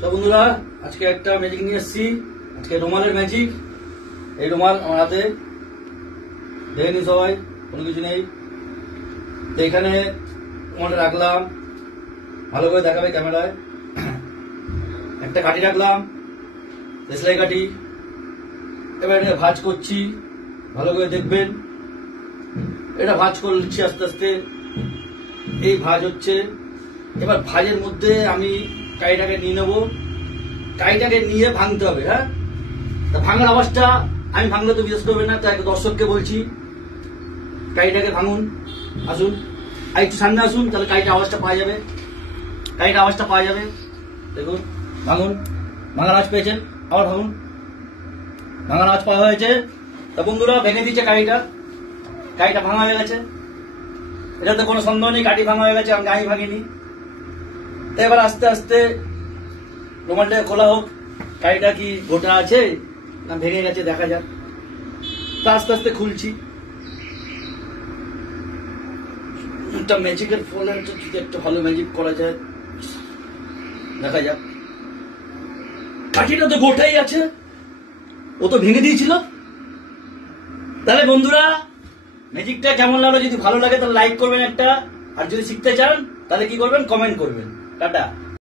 তো বন্ধুরা, আজকে একটা ম্যাজিক নিয়ে এসেছি। আজকে রুমালের ম্যাজিক। এই রুমাল আমার হাতে, দেখে নি সবাই, কোনো কিছু নেই। তো এখানে রুমালটা রাখলাম, ভালো করে দেখাবে ক্যামেরায়। একটা কাঠি রাখলাম, দেশলাই কাঠি। এবার এটা ভাঁজ করছি, ভালো করে দেখবেন। এটা ভাঁজ করছি আস্তে আস্তে, এই ভাঁজ হচ্ছে। এবার ভাঁজের মধ্যে আমি কাইটাকে নিয়ে নেবো, কাইটাকে নিয়ে ভাঙতে হবে। হ্যাঁ, তা ভাঙার আওয়াজটা আমি ভাঙলে তো বিশ্বাস করবে না, তাই দর্শককে বলছি কাইটাকে ভাঙুন। আসুন, আর একটু সামনে আসুন, তাহলে কাইটা আওয়াজটা পাওয়া যাবে। কাইটা আওয়াজটা পাওয়া যাবে, দেখুন। ভাঙুন, ভাঙার আওয়াজ পেয়েছেন, আবার ভাঙুন। ভাঙার আওয়াজ পাওয়া হয়েছে। তা বন্ধুরা, ভেঙে দিচ্ছে কাইটা। কাইটা ভাঙা হয়ে গেছে, এটাতে কোনো সন্দেহ নেই। কাঠি ভাঙা হয়ে গেছে, আমি ভাঙিনি। এবার আস্তে আস্তে রুমালটা খোলা হোক। কাইটা কি গোটা আছে না ভেঙে গেছে দেখা যাক। তা আস্তে আস্তে খুলছি। একটা ম্যাজিকের ফলে যদি একটা ভালো ম্যাজিক করা যায়, দেখা যাক। কাঠিটা তো গোটাই আছে, ও তো ভেঙে দিয়েছিল। তাহলে বন্ধুরা, ম্যাজিকটা কেমন লাগলো? যদি ভালো লাগে তাহলে লাইক করবেন একটা, আর যদি শিখতে চান তাহলে কি করবেন, কমেন্ট করবেন। টাটা।